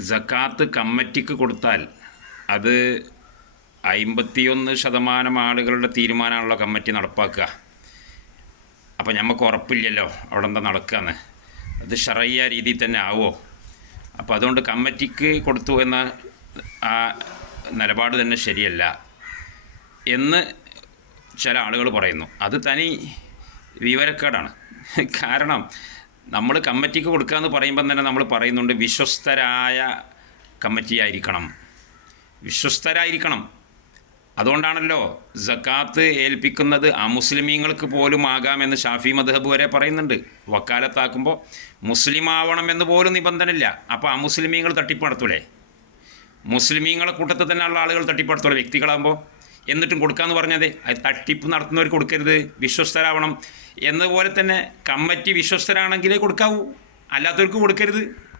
ജക്കാത്ത് കമ്മിറ്റിക്ക് കൊടുത്താൽ അത് അമ്പത്തിയൊന്ന് ശതമാനം ആളുകളുടെ തീരുമാനമാണല്ലോ കമ്മിറ്റി നടപ്പാക്കുക. അപ്പോൾ നമുക്ക് ഉറപ്പില്ലല്ലോ അവിടെ എന്താ നടക്കുകയെന്ന് അത് ഷറയ്യ രീതിയിൽ തന്നെ ആവോ? അപ്പോൾ അതുകൊണ്ട് കമ്മിറ്റിക്ക് കൊടുത്തു എന്ന ആ നിലപാട് തന്നെ ശരിയല്ല എന്ന് ചില ആളുകൾ പറയുന്നു. അത് തനി വിവരക്കേടാണ്. കാരണം നമ്മൾ കമ്മിറ്റിക്ക് കൊടുക്കുക എന്ന് പറയുമ്പം തന്നെ നമ്മൾ പറയുന്നുണ്ട് വിശ്വസ്തരായ കമ്മിറ്റി ആയിരിക്കണം വിശ്വസ്തരായിരിക്കണം. അതുകൊണ്ടാണല്ലോ ജക്കാത്ത് ഏൽപ്പിക്കുന്നത് അമുസ്ലിമീങ്ങൾക്ക് പോലും ആകാമെന്ന് ഷാഫി മദ്ഹബ് വരെ പറയുന്നുണ്ട്. വക്കാലത്താക്കുമ്പോൾ മുസ്ലിം ആവണമെന്ന് പോലും നിബന്ധനയില്ല. അപ്പോൾ അമുസ്ലിമീങ്ങൾ തട്ടിപ്പ് നടത്തൂലേ? മുസ്ലിമീങ്ങളെ കൂട്ടത്തിൽ തന്നെയുള്ള ആളുകൾ തട്ടിപ്പ് നടത്തൂലേ? വ്യക്തികളാകുമ്പോൾ എന്നിട്ടും കൊടുക്കാമെന്ന് പറഞ്ഞത്. അത് തട്ടിപ്പ് നടത്തുന്നവർ കൊടുക്കരുത്. വിശ്വസ്തരാവണം. എന്നതുപോലെ തന്നെ കമ്മിറ്റി വിശ്വസ്തരാണെങ്കിലേ കൊടുക്കാവൂ. അല്ലാത്തവർക്ക് കൊടുക്കരുത്.